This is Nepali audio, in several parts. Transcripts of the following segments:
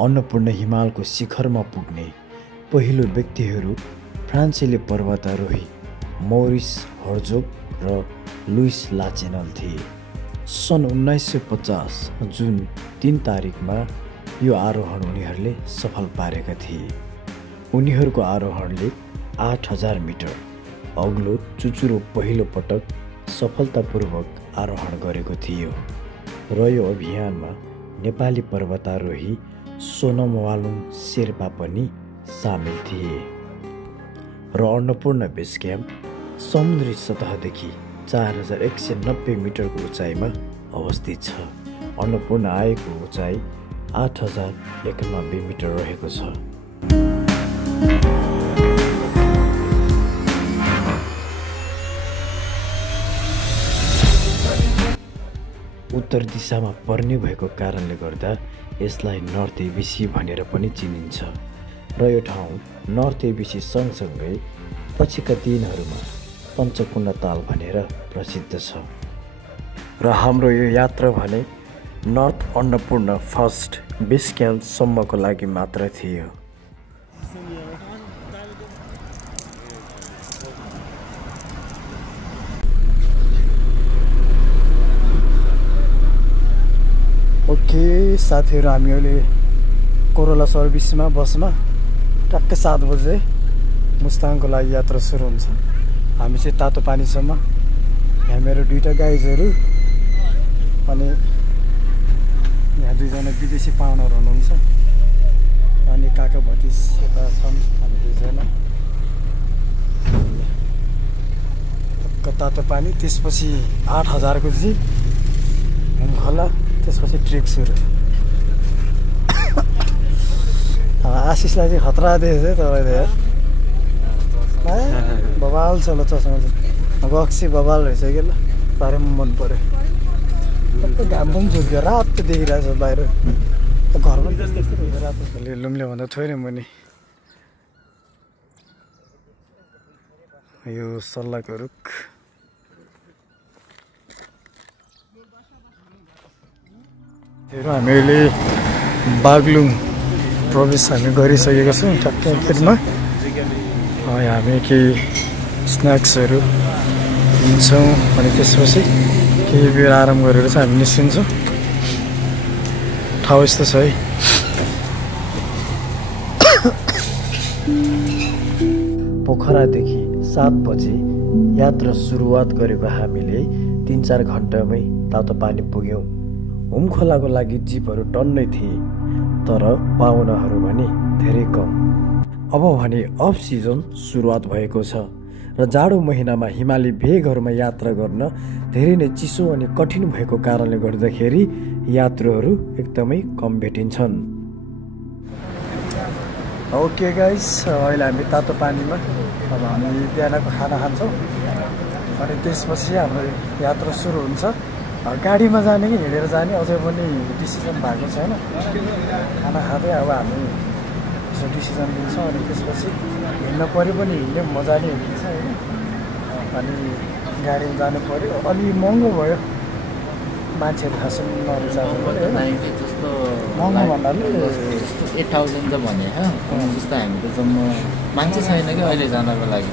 अन्नपूर्ण हिमालको शिखरमा पुग्ने पहिलो व्यक्तिहरू फ्रान्सेली पर्वतारोही मौरिस हर्जोग र लुइस लाचेनल थिए। सन् 1950 जुन 3 तारिकमा यो आरोहण उनीहरूले सफल पारेका थिए। उनीहरूको आरोहणले 8000 मिटर अग्लो चुचुरो पहिलो पटक सफलतापूर्वक आरोहण गरेको थियो र यो अभियानमा नेपाली पर्वतारोही सोनम वालुङ शेर्पा पनि सामेल थिए। र अन्नपूर्ण बेस क्याम्प समुद्री सतहदेखि 4190 मिटरको उचाइमा अवस्थित छ। अन्नपूर्ण आएको उचाइ 8091 मिटर रहेको छ। उत्तर दिशामा पर्ने भएको कारणले गर्दा यसलाई नर्थ एबिसी भनेर पनि चिनिन्छ र यो ठाउँ नर्थ एबिसी सँगसँगै पछिका दिनहरूमा पञ्चकुण्ड ताल भनेर प्रसिद्ध छ। र हाम्रो यो यात्रा भने नर्थ अन्नपूर्ण फर्स्ट बेस क्याम्पसम्मको लागि मात्र थियो। ओके साथीहरू, हामी अहिले कोरोला सर्भिसमा बसमा टक्कै 7 बजे मुस्ताङको लागि यात्रा सुरु हुन्छ। हामी चाहिँ तातो पानीसम्म। यहाँ मेरो 2टा गाइजहरू अनि यहाँ 2जना विदेशी पाहुनाहरू हुनुहुन्छ अनि काका भतिज यता छन्। हामी 2जना तातो पानी, त्यसपछि 8000 को जी खोला, त्यसपछि ट्रेक सुरु। आशिषलाई चाहिँ खतरा देखेको छ तपाईँले यार। बबाल छ ल चस्मा चाहिँ गक्सी बबाल रहेछ कि ल, साह्रै मन पऱ्यो। टक्कै घाम पनि झुल्क्यो, रातो देखिरहेछ बाहिर। घर पनि त्यस्तै रातो लुम्ले भन्दा थोरै मुनि। यो सल्लाहको रुख। हामीले बागलुङ प्रवेश हामी गरिसकेको छौँ ठ्याक्कै गेटमा। हामी केही स्न्याक्सहरू लिन्छौँ अनि त्यसपछि केही बेर आराम गरेर चाहिँ हामी निस्किन्छौँ। ठाउँ यस्तो छ है। पोखरादेखि 7 बजे यात्रा सुरुवात गरेको हामीले 3-4 घन्टामै तातो पानी पुग्यौँ। हुम खोलाको लागि जिपहरू टन्नै थिए, तर पाहुनाहरू भने धेरै कम। अब भने अफ सिजन सुरुवात भएको छ र जाडो महिनामा हिमाली भेगहरूमा यात्रा गर्न धेरै नै चिसो अनि कठिन भएको कारणले गर्दाखेरि यात्रुहरू एकदमै कम भेटिन्छन्। ओके गाइस, अहिले हामी तातो पानीमा। अब हामी बिहानको खाना खान्छौँ अनि त्यसपछि हाम्रो यात्रा सुरु हुन्छ। गाडीमा जाने कि हिँडेर जाने अझै पनि डिसिजन भएको छैन। खाना खाँदै अब हामी यसो डिसिजन लिन्छौँ अनि त्यसपछि हिँड्न पऱ्यो पनि हिँड्ने मजाले हिँडिन्छ होइन। अनि गाडीमा जानु पऱ्यो, अलि महँगो भयो, मान्छेहरू खासै नरुचाउनु पऱ्यो होइन। महँगो भन्नाले 8000 त भने जस्तो हामी त जम्मा मान्छे छैन कि अहिले जानको लागि।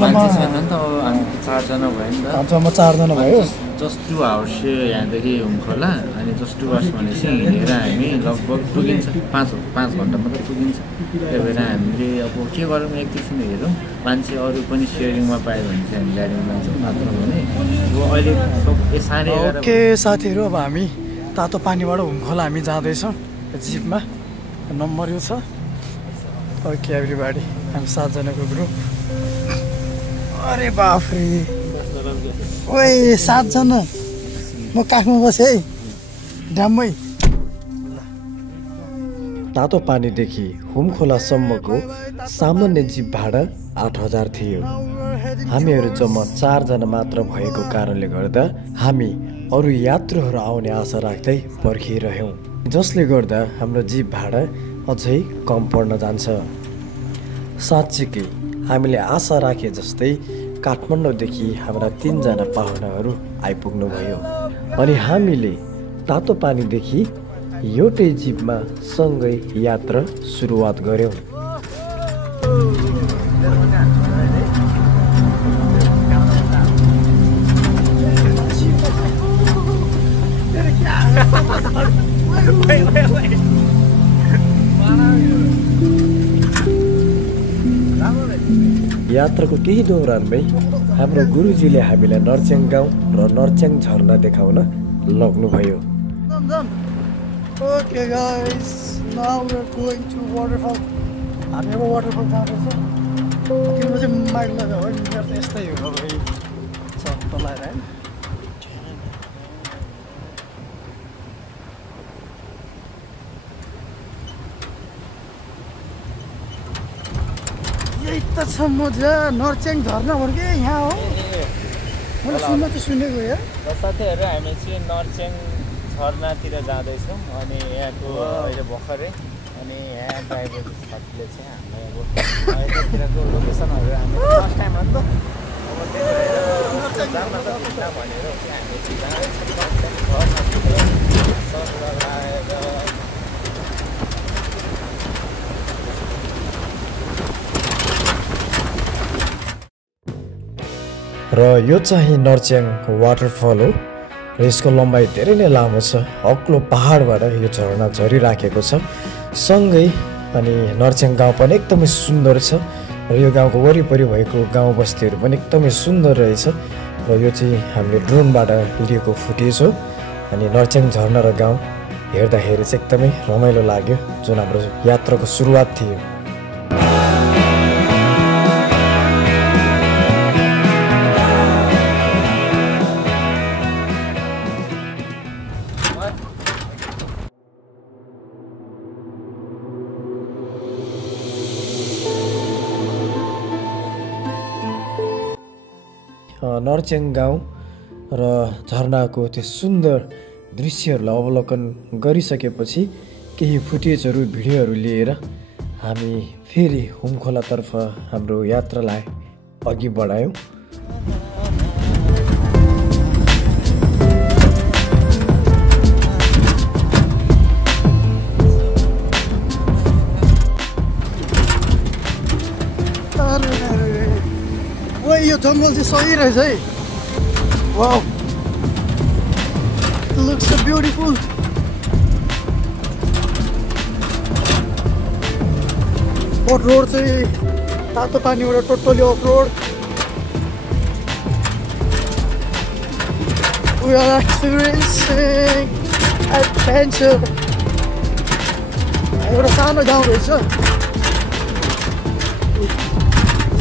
मान्छे छैन नि त, अब हामी 4 जना भयो नि त। जम्मा 4 जना भयो। जस्ट 2 आवर्स यहाँदेखि हुमखोला अनि जस्ट 2 आवर्स भनेपछि हिँडेर हामी लगभग पुगिन्छ 5 घन्टा मात्रै पुगिन्छ। त्यही भएर हामीले अब के गरौँ, एकैछिन हेरौँ, मान्छे अरू पनि सेयरिङमा पायो भने चाहिँ हामी गाडीमा जान्छौँ, नत्र भने अब अहिले सब साढे 11। ओके साथीहरू, अब हामी तातो पानीबाट हुमखोला हामी जाँदैछौँ जिपमा। नम्बर यो छ। ओके एभ्रिबडी, हामी 7 जनाको ग्रुप। अरे बाफ्रे, ओए 7 जना। म काखमा बसेँ है ड्याममै। तातो पानीदेखि हुमखोलासम्मको सामान्य जिप भाडा 8000 थियो। हामीहरू जम्मा 4 जना मात्र भएको कारणले गर्दा हामी अरू यात्रुहरू आउने आशा राख्दै पर्खिरह्यौँ, जसले गर्दा हाम्रो जिप भाडा अझै कम पर्न जान्छ। साँच्चीकै हामीले आशा राखे जस्तै काठमाडौँदेखि हाम्रा 3 जना पाहुनाहरू आइपुग्नुभयो अनि हामीले तातो पानीदेखि एउटै जिपमा सँगै यात्रा सुरुवात गर्यौं। यात्राको केही दौरानमै हाम्रो गुरुजीले हामीलाई नर्चेङ गाउँ र नर्चेङ झरना देखाउन लग्नुभयो। Okay guys, now we're going to waterfall. हामी अब वाटरफल जाँदैछौँ। तिम्रो चाहिँ माइक लगायो है, मेरो त यस्तै हो भाइ सट्ट लगाएर है। यही त छ मजा, नर्चेङ झरना भनेको यहाँ हो। मैले सुन्न त सुनेको यार। र साथीहरू हामी चाहिँ नर्चेङ झरनातिर जाँदैछौँ अनि यहाँको अहिले भर्खरै अनि यहाँ ड्राइभर साथीले चाहिँ हामीलाई अब यतातिरको लोकेसनहरू हामी फर्स्ट टाइम हो नि त, अब त्यही भएर जान त दिन्न भनेर चाहिँ हामी चाहिँ जाँदैछौँ। र यो चाहिँ नर्चेङ वाटरफल हो र यसको लम्बाइ धेरै नै लामो छ। अग्लो पहाडबाट यो झरना झरिराखेको छ सँगै अनि नर्चेङ गाउँ पनि एकदमै सुन्दर छ र यो गाउँको वरिपरि भएको गाउँ बस्तीहरू पनि एकदमै सुन्दर रहेछ र यो चाहिँ हामीले ड्रोनबाट लिएको फुटेज हो। अनि नर्चेङ झरना र गाउँ हेर्दाखेरि चाहिँ एकदमै रमाइलो लाग्यो, जुन हाम्रो यात्राको सुरुवात थियो। नर्चेङ गाउँ र झरनाको त्यो सुन्दर दृश्यहरूलाई अवलोकन गरिसकेपछि केही फुटेजहरू भिडियोहरू लिएर हामी फेरि हुमखोलातर्फ हाम्रो यात्रालाई अघि बढायौँ। यो जङ्गल चाहिँ सही रहेछ है। Wow, looks so beautiful. Off road चाहिँ तातो पानीबाट totally off road. We are experiencing adventure. एउटा सानो गाउँ रहेछ,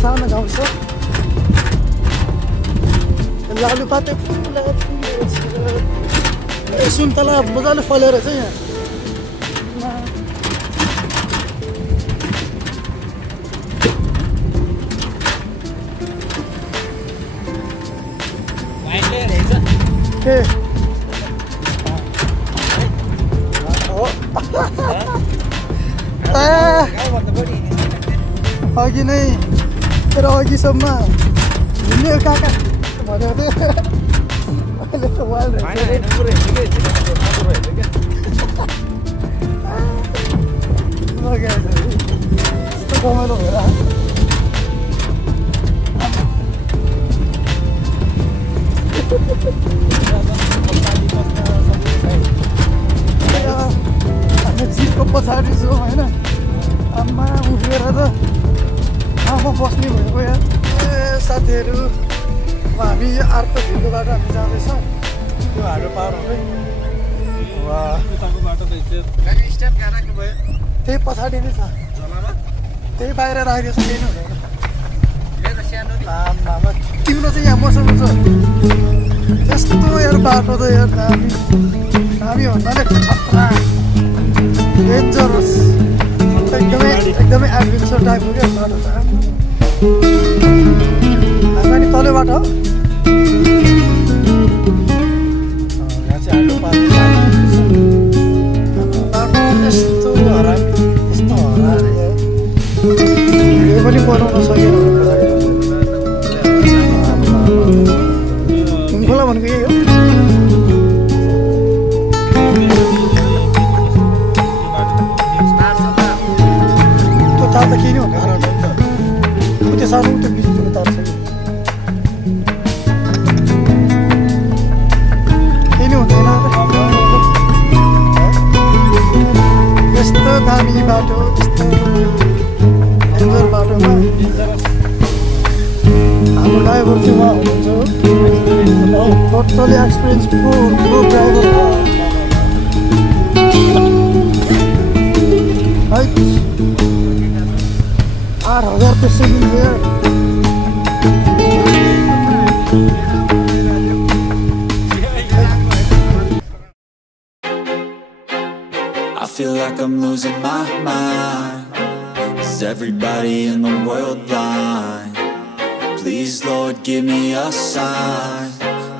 सानो गाउँ छ। लालुपाते फुल सुन्तला मजाले फलेर चाहिँ यहाँ। अघि नै र अघिसम्म हिँड्ने काका भनेको थिएँ, अहिले त वाइल्ड यस्तो रमाइलो भएर हामी जिपको पछाडि छौँ होइन। आमा उठेर त आमा बस्ने भएको यहाँ। ए साथीहरू, अब हामी यो अर्को भिडियोबाट हामी जाँदैछौँ यो हाडो पार हुँदै। स्ट्यान्ड कहाँ राख्नु भयो? त्यही पछाडि नै छ, त्यही बाहिर राखिदिएको छ, केही नै हुँदैन। आमा तिम्रो चाहिँ यहाँ मसँग छ, यस्तो यार बाटो त यार हामी भन्नाले खतरा डेन्जरस, एकदमै एडभेन्चर टाइपको क्या बाटो त। हामी तलबाट हो, यहाँ चाहिँ हाल्नु पार्ने बाटो यस्तो हरामी, यस्तो हराएर भिडियो पनि बनाउन सकेन। हुमखोला भनेको यही हो। त केही नै हुँदैन त्यो सानो त्यो बिजुलीको तार छ केही नै हुँदैन यस्तो दामी बाटो यस्तो डेन्जर बाटोमा हाम्रो ड्राइभर चाहिँ उहाँ हुनुहुन्छ totally experience pro driver 8,000 per second there. I feel like I'm losing my mind. Is everybody in the world blind? Please, Lord, give me a sign,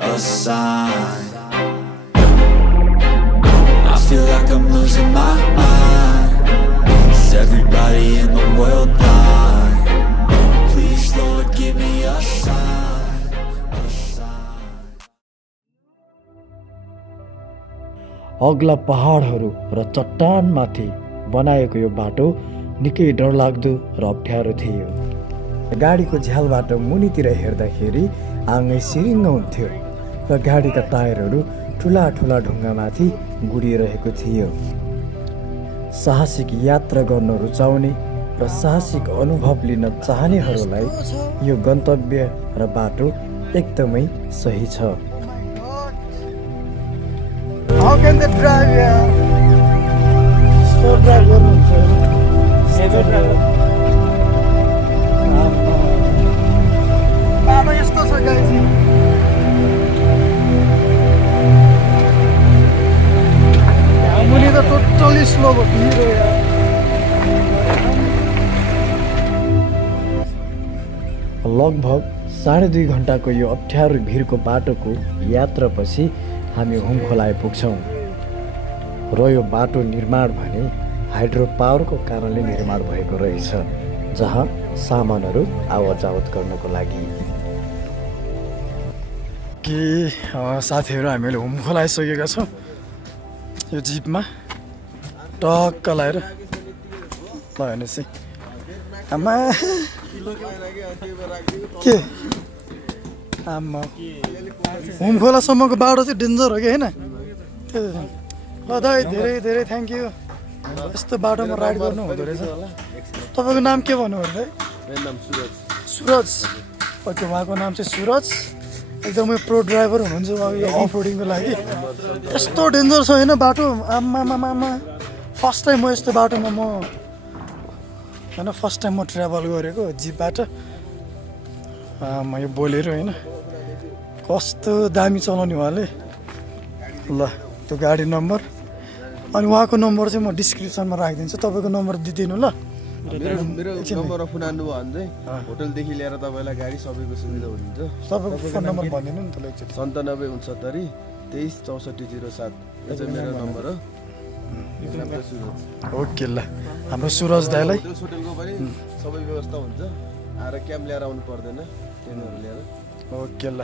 a sign. I feel like I'm losing my mind. Is everybody in the world blind? Please, Lord, give me a sign, a sign. अग्ला पहाडहरू र चट्टानमाथि बनाएको यो बाटो निकै डरलाग्दो र अप्ठ्यारो थियो। गाडीको झ्यालबाट मुनितिर हेर्दाखेरि आँगै सिरिङ्ग हुन्थ्यो र गाडीका टायरहरू ठुला ठुला ढुङ्गामाथि गुडिरहेको थियो। साहसिक यात्रा गर्न रुचाउने र साहसिक अनुभव लिन चाहनेहरूलाई यो गन्तव्य र बाटो एकदमै सही छ। How can they drive here? Slow drive गर्नुहुन्छ बाटो यस्तो छ गाइस मुनि त टोटली स्लो भयो लगभग 2.5 घण्टाको यो अप्ठ्यारो भिरको बाटोको यात्रापछि हामी हुम खोला आइपुग्छौँ र यो बाटो निर्माण भने हाइड्रो पावरको कारणले निर्माण भएको रहेछ, जहाँ सामानहरू आवत जावत गर्नको लागि। के साथीहरू हामीहरूले हुम खोला आइसकेका छौँ। यो जिपमा टक्क लगाएर ल हेर्नुहोस् है आमा के आमा हुम खोलासम्मको बाटो चाहिँ डेन्जर हो कि होइन? ल दाइ धेरै धेरै थ्याङ्क यू। यस्तो बाटोमा राइड गर्नु हुँदो रहेछ। तपाईँको नाम के भन्नुभयो दाइ? मेरो नाम सुरज। सुरज ओके, उहाँको नाम चाहिँ सुरज। एकदमै प्रो ड्राइभर हुनुहुन्छ उहाँ यो अफ रोडिङको लागि। यस्तो डेन्जर छ होइन बाटो आमा। फर्स्ट टाइम म यस्तो बाटोमा होइन फर्स्ट टाइम म ट्राभल गरेको जिपबाट। म यो बोलेरो होइन कस्तो दामी चलाउने उहाँले। ल त्यो गाडी नम्बर अनि उहाँको नम्बर चाहिँ म डिस्क्रिप्सनमा राखिदिन्छु। तपाईँको नम्बर दिइदिनु ल। मेरो नम्बरमा फोन आउनुभयो भने चाहिँ होटलदेखि ल्याएर तपाईँलाई गाडी सबैको सुविधा हुन्छ। तपाईँको फोन नम्बर भनिदिनु नि त ल एकचोटि। 97 69 23 64 07 यो चाहिँ मेरो नम्बर हो। ओके ल हाम्रो सुरज दाइलाई होटलको पनि सबै व्यवस्था हुन्छ। आएर क्याम्प ल्याएर आउनु पर्दैन, ट्रेनहरू ल्याएर। ओके ल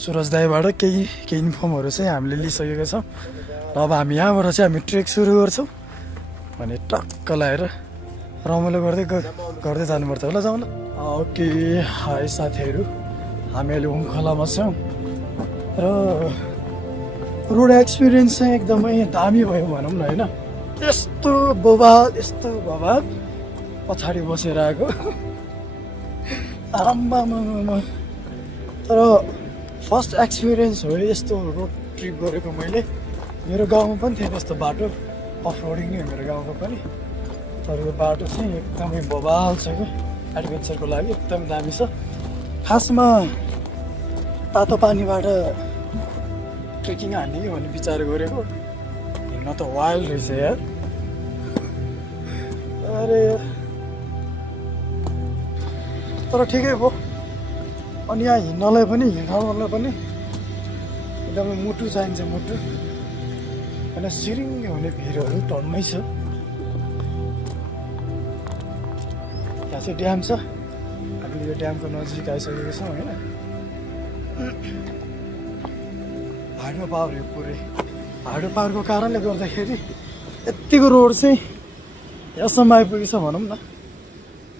सुरज दाइबाट केही इन्फर्महरू चाहिँ हामीले लिइसकेका छौँ। अब हामी यहाँबाट चाहिँ हामी ट्रेक सुरु गर्छौँ भने टक्क लगाएर रमाइलो गर्दै जानुपर्छ होला। जाउँ ल। ओके हाई साथीहरू, हामी अहिले हुम खोलामा छौँ र रोड एक्सपिरियन्स चाहिँ एकदमै दामी भयो भनौँ न होइन। यस्तो बवाल पछाडि बसेर आएको आम्मामा। तर फर्स्ट एक्सपिरियन्स हो यस्तो रोड ट्रिप गरेको मैले। मेरो गाउँमा पनि थिएन यस्तो बाटो, अफ रोडिङ नै मेरो गाउँको पनि। तर यो बाटो चाहिँ एकदमै बवाल छ क्या, एडभेन्चरको लागि एकदम दामी छ। खासमा तातो पानीबाट ट्रेकिङ हान्ने कि भन्ने विचार गरेको। हिँड्न त वाइल्ड रहेछ यार। अरे तर ठिकै भयो। अनि यहाँ हिँड्नलाई पनि एकदमै मुटु चाहिन्छ, मुटु होइन। सिरिङ्ग हुने भिरहरू टन्नै छ। यहाँ चाहिँ ड्याम छ। हामीले यो ड्यामको नजिक आइसकेको छौँ होइन। हाइड्रो पावर यो पुरै हाइड्रो पावरको कारणले गर्दाखेरि यत्तिको रोड चाहिँ यहाँसम्म आइपुगेछ भनौँ न।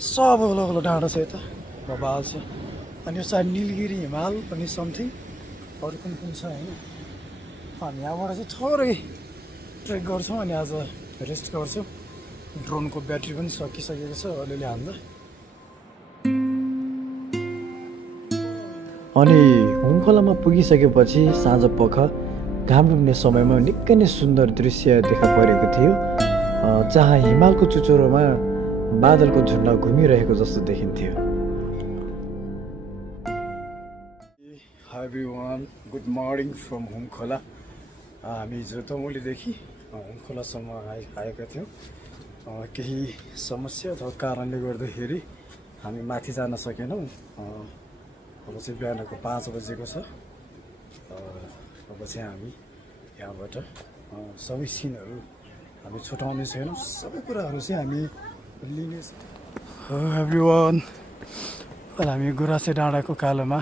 सब अग्लो अग्लो डाँडा छ यता बबाल छ। अनि यो साइड निलगिरी हिमाल पनि समथिङ अरू कुन कुन छ होइन। हामी यहाँबाट चाहिँ थोरै ट्रेक गर्छौँ अनि आज रेस्ट गर्छौँ। ड्रोनको ब्याट्री पनि सकिसकेको छ अलिअलि हाल्दा। अनि हुम खोलामा पुगिसकेपछि साँझ पख घाम डुब्ने समयमा निकै नै सुन्दर दृश्य देखा परेको थियो, जहाँ हिमालको चुचुरोमा बादलको झुन्ड घुमिरहेको जस्तो देखिन्थ्यो। High everyone, good morning from हुम खोला। हामी हिजो तमौलीदेखि हुम खोलासम्म आएका थियौँ। केही समस्या अथवा कारणले गर्दाखेरि हामी माथि जान सकेनौँ। अब चाहिँ बिहानको 5 बजेको छ। अब चाहिँ हामी यहाँबाट सबै सिनहरू हामी छुटाउने छैनौँ। सबै कुराहरू चाहिँ हामी लिने। एभ्रिवान, अहिले हामी गुराँसे डाँडाको कालोमा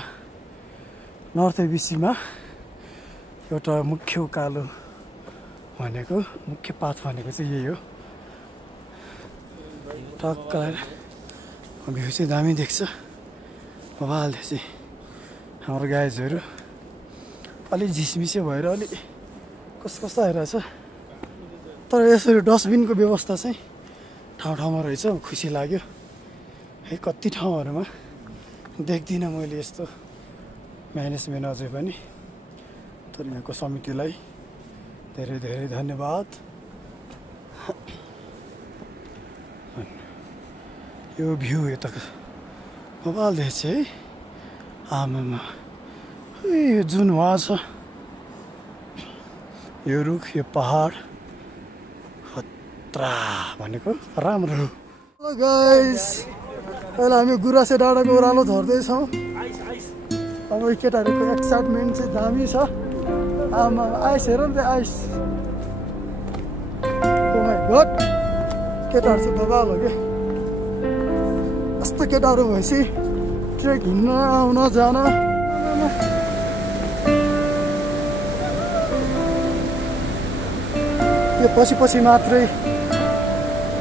नर्थ एबिसीमा एउटा मुख्य उकालो भनेको मुख्य पाथ भनेको चाहिँ यही हो। टक्क भ्यू चाहिँ दामी देख्छ बबाल चाहिँ। हाम्रो गाइजहरू अलिक झिसमिसे भएर अलिक कस्तो आइरहेछ। तर यसरी डस्टबिनको व्यवस्था चाहिँ ठाउँ ठाउँमा रहेछ, खुसी लाग्यो है। कति ठाउँहरूमा देख्दिनँ मैले यस्तो म्यानेजमेन्ट अझै पनि। तर यहाँको समितिलाई धेरै धेरै धन्यवाद। यो भ्यू यता बबाल देख्छ है। आमामा, यो जुन वहाँ छ, यो रुख, यो पहाड खतरा भनेको राम्रो। हेलो गाइस, अहिले हामी गुराँसे डाँडाको ओह्रालो झर्दैछौँ। अब केटाहरूको एक्साइटमेन्ट चाहिँ दामी छ। आमा आइस हेर नि त, आइस। ओ माई गड, केटाहरू चाहिँ बबाल हो क्या। यस्तो केटाहरू भएपछि ट्रेक हिँड्न आउन जान। यो पछि मात्रै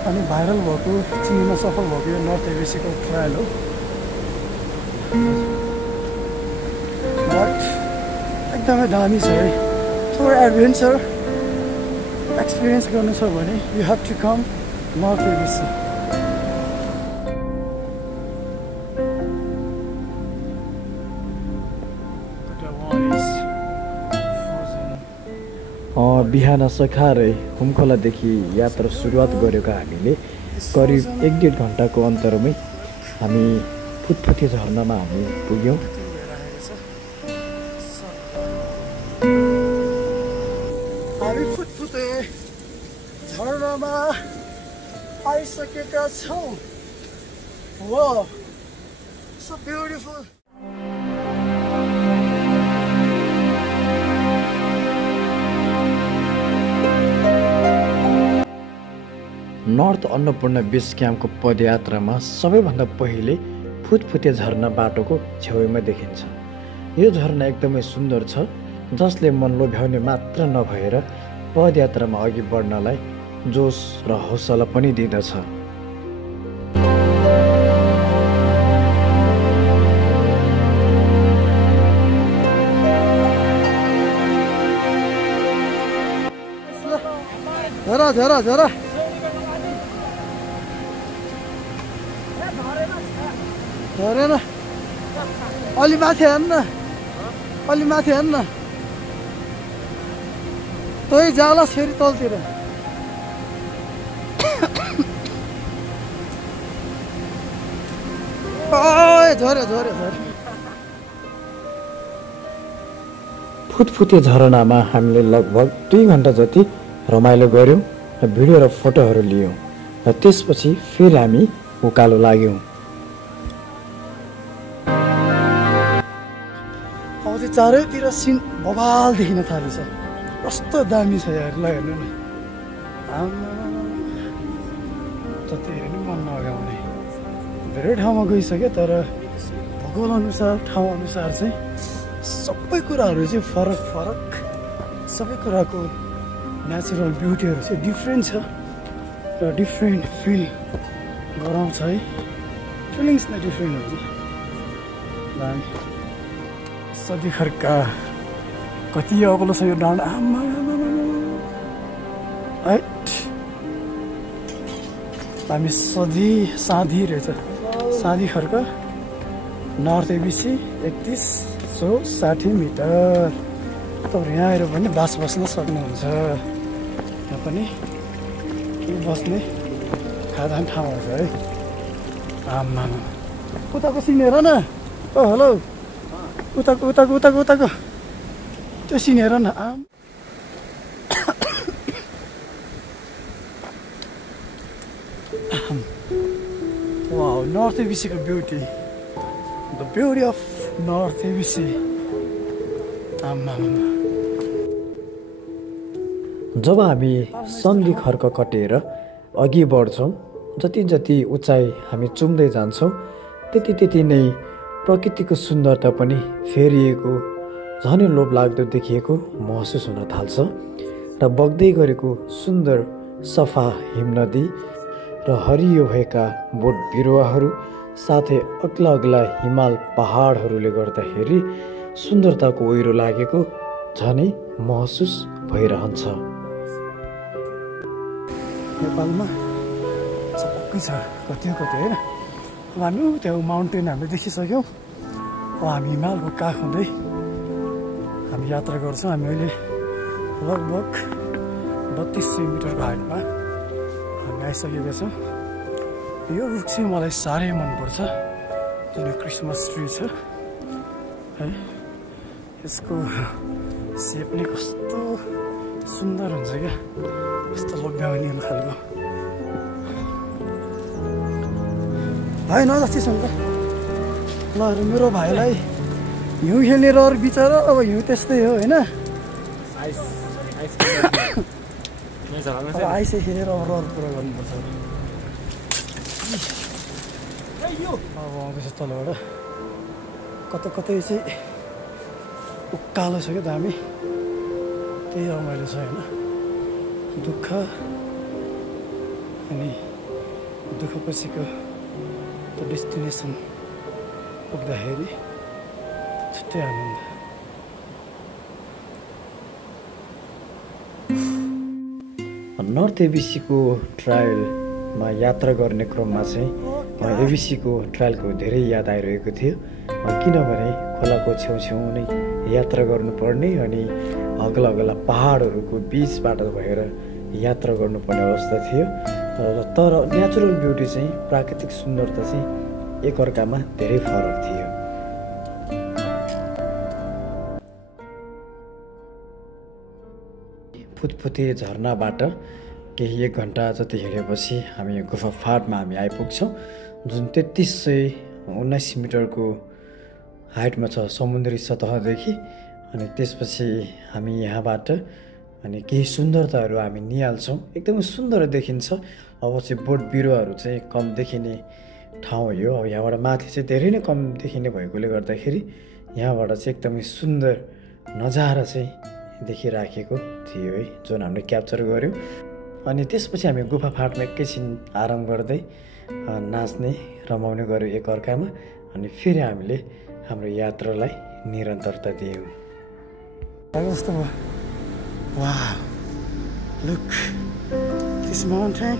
अनि भाइरल भएको, चिन्न सफल भएको यो नर्थ एबिसीको ट्रायल हो। बट एकदमै दामी छ है। थोरै एडभेन्चर एक्सपिरियन्स गर्नु छ भने you have to come north ABC. बिहान सखारै हुम खोलादेखि यात्रा सुरुवात गरेको हामीले करिब 1-1.5 घन्टाको अन्तरमै हामी फुटफुटे झरनामा हामी पुग्यौँ। हामी फुटफुटे झरनामा आइसकेका छौँ। Wow, so beautiful. North Annapurna base क्याम्पको पदयात्रामा सबैभन्दा पहिले फुटफुटे झरना बाटोको छेउमा देखिन्छ। यो झरना एकदमै सुन्दर छ, जसले मन लोभ्याउने मात्र नभएर पदयात्रामा अघि बढ्नलाई जोस र हौसला पनि दिँदछ। झरा झरा झरा झरेन, अलि माथि हेर्न, अलि माथि हेर्न। तै जालास् फेरि तलतिर। झऱ्यो झऱ्यो झऱ्यो। फुटफुटे झरनामा हामीले लगभग 2 घन्टा जति रमाइलो गऱ्यौँ र भिडियो र फोटोहरू लियौँ र त्यसपछि फेरि हामी उकालो लाग्यौँ। अब चाहिँ चारैतिर सिन बबाल देखिन थालेछ। कस्तो दामी छ यार, ल हेर्नु न। जति हेर्नु मन नगाउने। धेरै ठाउँमा गइसक्यो, तर भूगोल अनुसार ठाउँ अनुसार चाहिँ सबै कुराहरू चाहिँ फरक फरक, सबै कुराको नेचुरल ब्युटीहरू चाहिँ डिफ्रेन्ट छ र डिफ्रेन्ट फिल गराउँछ है। फिलिङ्स नै डिफ्रेन्ट हुन्छ सदी खर्का कति अग्लो छ यो डाँडा आमा हामी साँधी रहेछ साँधी खर्क नर्थ एबिसी 3160 मिटर तपाईँ यहाँ आएर पनि बास बस्न सक्नुहुन्छ यहाँ पनि बस्ने खाजान ठाउँहरू छ है आमा उताको सिनेर न ओ हेलो उताको त्यो सिनेर न आम Wow, North ABC को beauty, the beauty of North ABC. जब हामी सन्धि खर्क कटेर अघि बढ्छौँ जति जति उचाइ हामी चुम्दै जान्छौँ त्यति नै प्रकृतिको सुन्दरता पनि फेरिएको झनै लोभलाग्दो देखिएको महसुस हुन थाल्छ र बग्दै गरेको सुन्दर सफा हिमनदी र हरियो भएका बोट बिरुवाहरू साथै अग्ला अग्ला हिमाल पहाडहरूले गर्दाखेरि सुन्दरताको ओहिरो लागेको झनै महसुस भइरहन्छ। नेपालमा सबै छ कति होइन। अब हामी त्यो माउन्टेन हामीले देखिसक्यौँ। अब हामी हिमालको काख हुँदै हामी यात्रा गर्छौँ। हामी अहिले लगभग 3200 मिटरको हाइटमा हामी आइसकेका छौँ। यो रुख चाहिँ मलाई साह्रै मनपर्छ जुन क्रिसमस ट्री छ है। यसको सेप नै कस्तो सुन्दर हुन्छ क्या, कस्तो लोभ्याउने खालको। भाइ नजस्टिसँग ल मेरो भाइलाई हिउँ खेल्ने रहर बिचरा। अब हिउँ त्यस्तै हो होइन। अब आइसै खेलेर अब रहर पुरा गर्नुपर्छ। अब आउँदैछ तलबाट कतै चाहिँ उकालो छ क्या दामी। त्यही रमाइलो छ होइन। दुःख अनि दुःखपछिको त्यो डेस्टिनेसन पुग्दाखेरि छुट्टै आनन्द। नर्थ एबिसीको ट्रायलमा यात्रा गर्ने क्रममा चाहिँ एबिसीको ट्रायलको धेरै याद आइरहेको थियो। किनभने खोलाको छेउछेउ नै यात्रा गर्नुपर्ने अनि अग्ला अग्ला पहाडहरूको बिचबाट भएर यात्रा गर्नुपर्ने अवस्था थियो। तर नेचुरल ब्युटी चाहिँ प्राकृतिक सुन्दरता चाहिँ एकअर्कामा धेरै फरक थियो। फुतफुते झरनाबाट केही 1 घन्टा जति हिँडेपछि हामी गुफा फाँटमा हामी आइपुग्छौँ जुन 3319 मिटरको हाइटमा छ समुद्री सतहदेखि। अनि त्यसपछि हामी यहाँबाट अनि केही सुन्दरताहरू हामी निहाल्छौँ। एकदमै सुन्दर देखिन्छ। अब चाहिँ बोट बिरुवाहरू चाहिँ कम देखिने ठाउँ हो यो। अब यहाँबाट माथि चाहिँ धेरै नै कम देखिने भएकोले गर्दाखेरि यहाँबाट चाहिँ एकदमै सुन्दर नजारा चाहिँ देखिराखेको थियो है, जुन हामीले क्याप्चर गऱ्यौँ। अनि त्यसपछि हामी गुफा फाँटमा एकैछिन आराम गर्दै नाच्ने रमाउने गऱ्यौँ एकअर्कामा। अनि फेरि हामीले हाम्रो यात्रालाई निरन्तरता दियौँ। कस्तो भयो? वाह, लुक दिस माउन्टेन।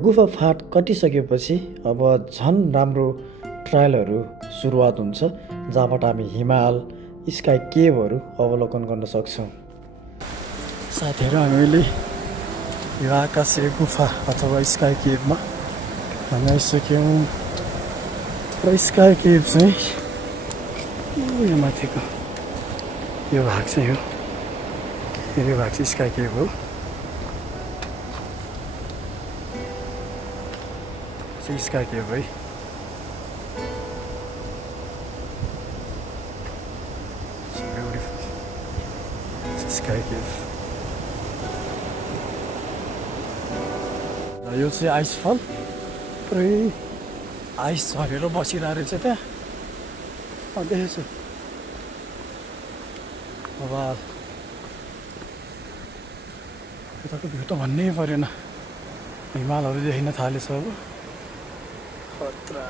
गुफा फाँट कटिसकेपछि अब झन् राम्रो ट्रायलहरू सुरुवात हुन्छ जहाँबाट हामी हिमाल स्काई केभहरू अवलोकन गर्न सक्छौँ। साथीहरू हामीले यो आकाशे गुफा अथवा स्काई केभमा हामी आइसक्यौँ। र स्काई केभ चाहिँ यो माथिको यो भाग चाहिँ हो। यो भाग चाहिँ स्काई केभ हो। स्काई केभ है। स्काई केभ यो चाहिँ आइसफल पुरै आइस झरेर बसिरहेको रहेछ त्यहाँ। देखेछु। अब यताको भ्यू त भन्नै परेन हिमालहरू देखिन थालेछ अब खतरा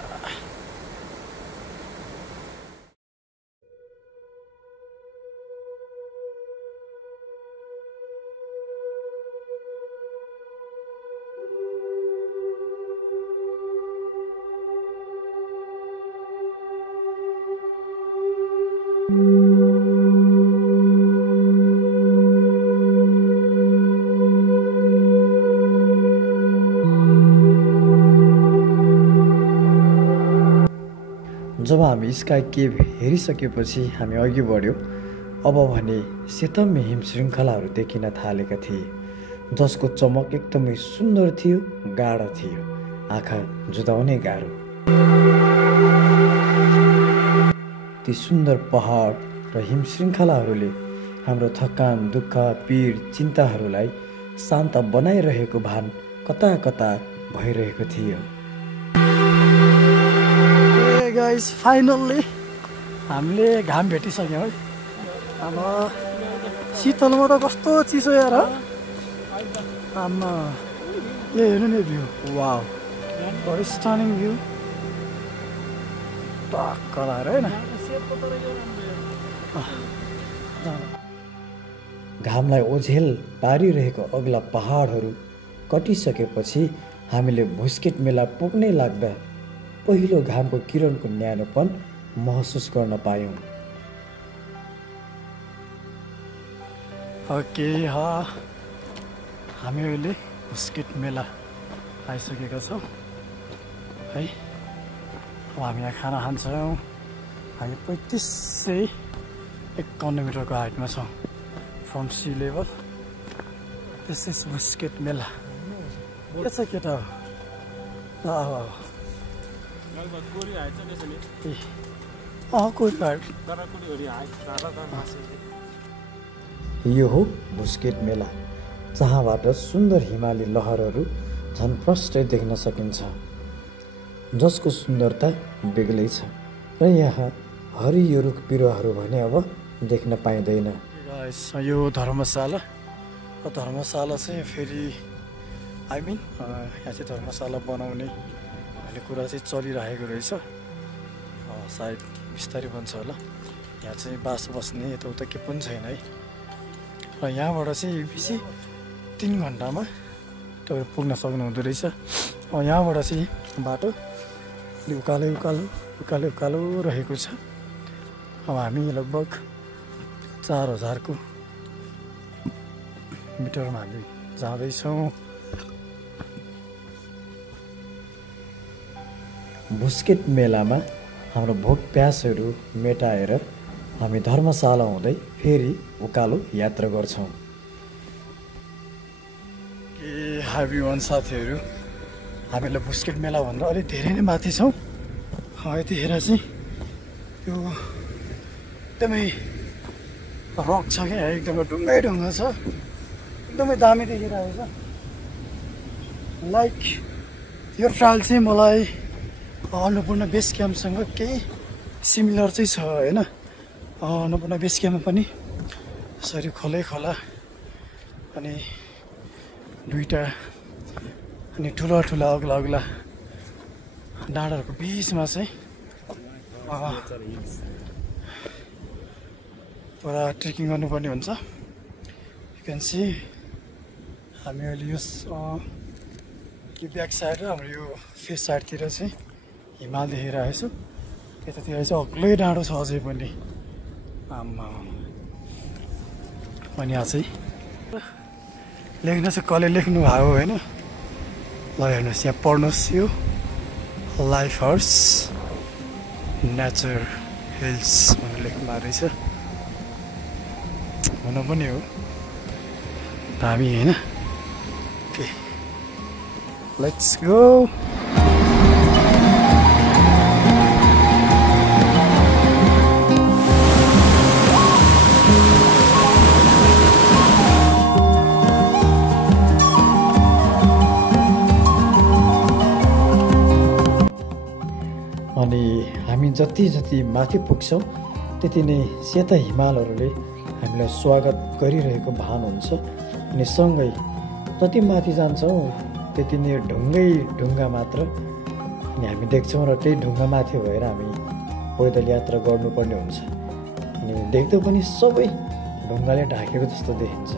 जब हामी स्काई केभ हेरिसकेपछि हामी अघि बढ्यौँ अब भने सेतम्मे हिम श्रृङ्खलाहरू देखिन थालेका थिए जसको चमक एकदमै सुन्दर थियो गाढा थियो आँखा जुदाउने गाह्रो ती सुन्दर पहाड र हिम श्रृङ्खलाहरूले हाम्रो थकान दुःख पीड चिन्ताहरूलाई शान्त बनाइरहेको भान कता कता भइरहेको थियो गाइस फाइनल्ली हामीले घाम भेटिसक्यौँ है अब शीतलमा त कस्तो चिसो यार आमा ए हेर्नु नि भ्यू वाउ भेरी स्टनिङ भ्यू टक्क लाएर होइन घामलाई ओझेल पारिरहेको अग्ला पहाडहरू कटिसकेपछि हामीले भुस्केट मेला पुग्नै लाग्दा पहिलो घामको किरणको न्यानोपन महसुस गर्न पायौँ ओके हामी अहिले भुस्केट मेला आइसकेका छौँ है अब हामी यहाँ खाना खान्छौँ हामी 3551 मिटरको हाइटमा छौँ from sea level this is भुस्केट मेला के छ केटा हो यो हो भुस्केट मेला जहाँबाट सुन्दर हिमाली लहरहरू झन् प्रष्टै देख्न सकिन्छ जसको सुन्दरता बेग्लै छ र यहाँ हरियो रुख बिरुवाहरू भने अब देख्न पाइँदैन यो धर्मशाला चाहिँ फेरि आई मिन यहाँ चाहिँ धर्मशाला बनाउने भन्ने कुरा चाहिँ चलिरहेको रहेछ सायद बिस्तारै बन्छ होला यहाँ चाहिँ बास बस्ने यताउता के पनि छैन है र यहाँबाट चाहिँ बेसी 3 घन्टामा तपाईँ पुग्न सक्नुहुँदो रहेछ यहाँबाट चाहिँ बाटो उकालो रहेको छ अब हामी लगभग 4000 मिटरमा हामी जाँदैछौँ भुस्केट मेलामा हाम्रो भोक प्यासहरू मेटाएर हामी धर्मशाला हुँदै फेरि उकालो यात्रा गर्छौँ ए एभ्रिवान साथीहरू हामीलाई भुस्केट मेलाभन्दा अलिक धेरै नै माथि छौँ यतिखेर चाहिँ त्यो एकदमै रक छ क्या एकदमै ढुङ्गा छ एकदमै दामी देखिरहेको छ लाइक यो ट्रायल चाहिँ मलाई अन्नपूर्ण बेस क्याम्पसँग केही सिमिलर चाहिँ छ होइन अन्नपूर्ण बेस क्याम्पमा पनि यसरी खोला अनि दुईवटा अनि ठुला अग्ला डाँडाहरूको बिचमा चाहिँ पुरा ट्रेकिङ गर्नुपर्ने हुन्छ यु क्यान सी हामी अहिले यो ब्याक साइड र हाम्रो यो फेस साइडतिर चाहिँ हिमाल देखिरहेको छु यतातिर चाहिँ अग्लै डाँडो छ अझै पनि आम्मा अनि यहाँ चाहिँ लेख्न चाहिँ कसले लेख्नु भएको होइन ल हेर्नुहोस् यहाँ पढ्नुहोस् यो लाइफ हर्स नेचर हिल्स भनेर लेख्नु भएको रहेछ हुन पनि हो दामी होइन ओके लेट्स गो अनि हामी जति माथि पुग्छौँ त्यति नै सेता हिमालहरूले हामीलाई स्वागत गरिरहेको भान हुन्छ अनि सँगै जति माथि जान्छौँ त्यति नै ढुङ्गा मात्र। अनि हामी देख्छौँ र त्यही ढुङ्गा माथि भएर हामी पैदल यात्रा गर्नुपर्ने हुन्छ। अनि देख्दा पनि सबै ढुङ्गाले ढाकेको जस्तो देखिन्छ।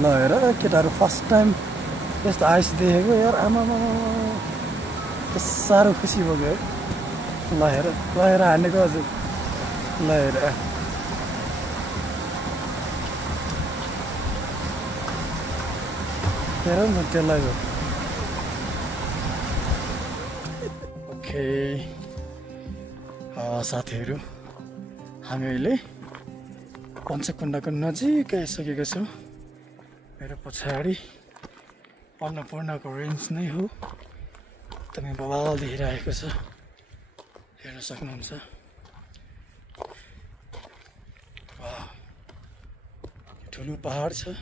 ल हेर केटाहरू फर्स्ट टाइम यस्तो आइस देखेको यार, आमामा साह्रो खुसी भयो। ल हेर हानेको हजुर। ल हेर न त्यसलाई। ओके साथीहरू, हामी अहिले पञ्चकुण्डको नजिक आइसकेका छौँ। मेरो पछाडि अन्नपूर्णको रेन्ज नै हो, एकदमै बवाल देखिरहेको छ, हेर्न सक्नुहुन्छ। ठुलो पहाड छ,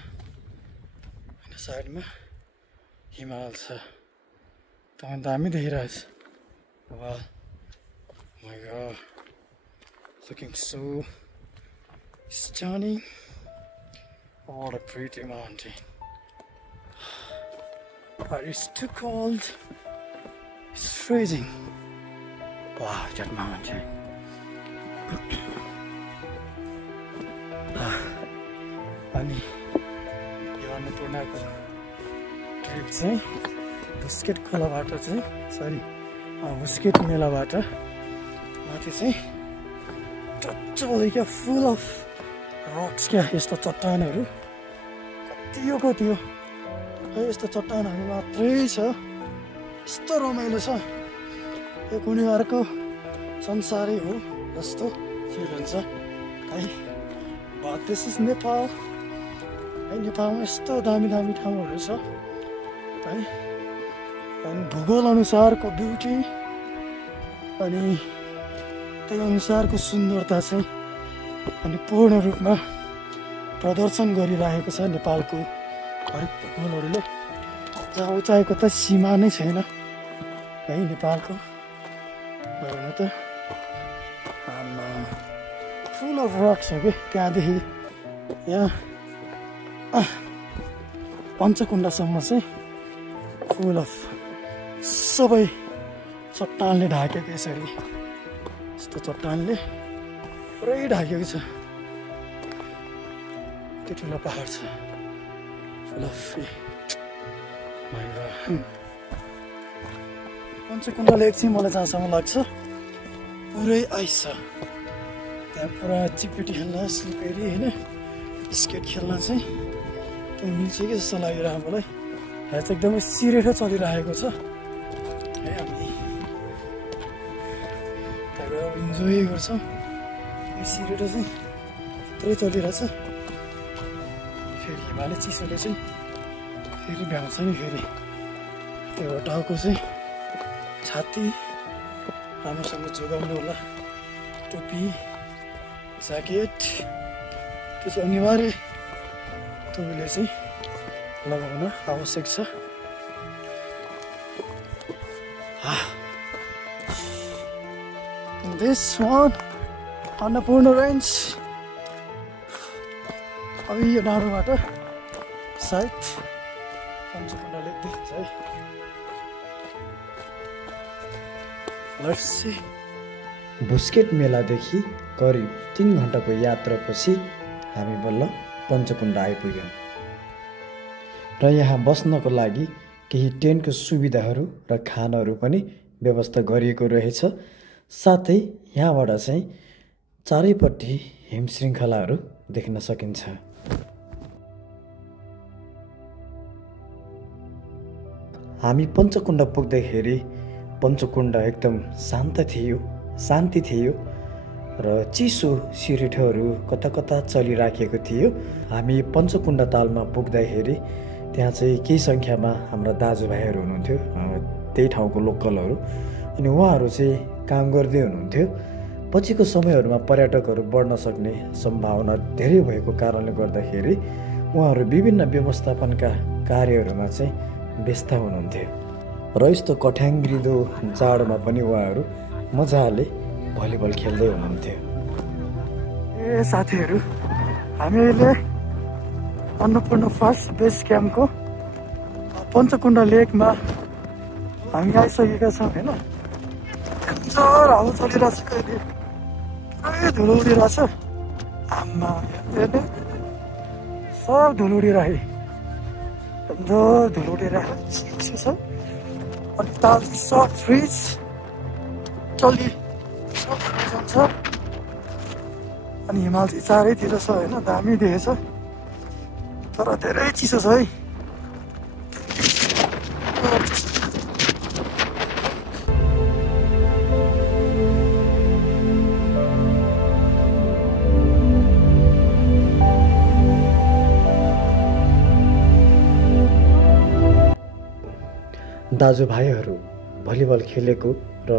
साइडमा हिमाल छ, एकदमै दामी देखिरहेछ। वाह, my God, looking so stunning. What a pretty mountain. But it's too cold. It's freezing. Wow, that mountain. अनि यो अन्नपूर्णको ट्रिप चाहिँ बुस्केट खोलाबाट चाहिँ बुस्केट मेलाबाट माथि चाहिँ टच्चै क्या फुल अफ रक्स क्या, यस्तो चट्टानहरू कति हो यस्तो चट्टानहरू मात्रै छ। यस्तो रमाइलो छ, यो कुनै अर्को संसारै हो जस्तो फिल हुन्छ है। But this is नेपाल है। नेपालमा यस्तो दामी ठाउँहरू छ है, अनि भूगोल अनुसारको ब्युटी अनि त्यही अनुसारको सुन्दरता चाहिँ अनि पूर्ण रूपमा प्रदर्शन गरिरहेको छ नेपालको हरेक भूगोलहरूले। जहाँ उचाइको त सीमा नै छैन है नेपालको। हेर्नु त फुल अफ रक्स हो कि, त्यहाँदेखि यहाँ पञ्चकुण्डसम्म चाहिँ फुल अफ सबै चट्टानले ढाकेको। यसरी यस्तो चट्टानले पुरै ढाकेको छ। त्यो ठुलो पहाड छ फुल अफ पञ्चकुण्ड लेक चाहिँ मलाई जहाँसम्म लाग्छ पुरै आइस छ। त्यहाँ पुरा चिपेटी खेल्न, स्लिपेरी होइन, स्केट खेल्न चाहिँ त्यो मिल्छ कि जस्तो लागिरहेको मलाई। यहाँ चाहिँ एकदमै सिरेटो चलिरहेको छ है। हामी त्यहाँ गएर इन्जोय गर्छौँ। यो सिरेटो चाहिँ पुरै चलिरहेछ। फेरि हिमालय चिसोले चाहिँ फेरि भ्याउँछ नि, फेरि त्यो टाउको चाहिँ छाती राम्रोसँग जोगाउनु होला। टोपी, ज्याकेट त्यो चाहिँ अनिवार्य तपाईँले चाहिँ लगाउन आवश्यक छ। This one Annapurna range. अब यो डाँडोबाट सायद पञ्चकुण्ड लेक देखिन्छ है। Let's see. बुस्केट मेलादेखि करिब 3 घण्टाको यात्रापछि हामी बल्ल पञ्चकुण्ड आइपुग्यौँ र यहाँ बस्नको लागि केही टेन्टको सुविधाहरू र खानाहरू पनि व्यवस्था गरिएको रहेछ। साथै यहाँबाट चाहिँ चारैपट्टि हिमशृङ्खलाहरू देख्न सकिन्छ। हामी पञ्चकुण्ड पुग्दाखेरि पञ्चकुण्ड एकदम शान्ति थियो र चिसो सिरेटोहरू कता चलिराखेको थियो। हामी पञ्चकुण्ड तालमा पुग्दाखेरि त्यहाँ चाहिँ केही सङ्ख्यामा हाम्रा दाजुभाइहरू हुनुहुन्थ्यो, त्यही ठाउँको लोकलहरू, अनि उहाँहरू चाहिँ काम गर्दै हुनुहुन्थ्यो। पछिको समयहरूमा पर्यटकहरू बढ्न सक्ने सम्भावना धेरै भएको कारणले गर्दाखेरि उहाँहरू विभिन्न व्यवस्थापनका कार्यहरूमा चाहिँ व्यस्त हुनुहुन्थ्यो र यस्तो कठ्याङ्ग्रिदो जाडोमा पनि उहाँहरू मजाले भलिबल खेल्दै हुनुहुन्थ्यो। ए साथीहरू, हामी अहिले अन्नपूर्ण फर्स्ट बेस क्याम्पको पञ्चकुण्ड लेकमा हामी आइसकेका छौँ होइन। डेन्जर हावा चलिरहेछ, कहिले पुरै धुलो उडिरहेछ। आमा हेर्ने सब धुलो उडिरहे, डेन्जर धुलो उडिरहेको छ। अनि ताल सब फ्रिज चलि जान्छ। अनि हिमाल चाहिँ चारैतिर छ होइन, दामी देखेछ तर धेरै चिसो छ है। दाजुभाइहरू, भलिबल खेलेको र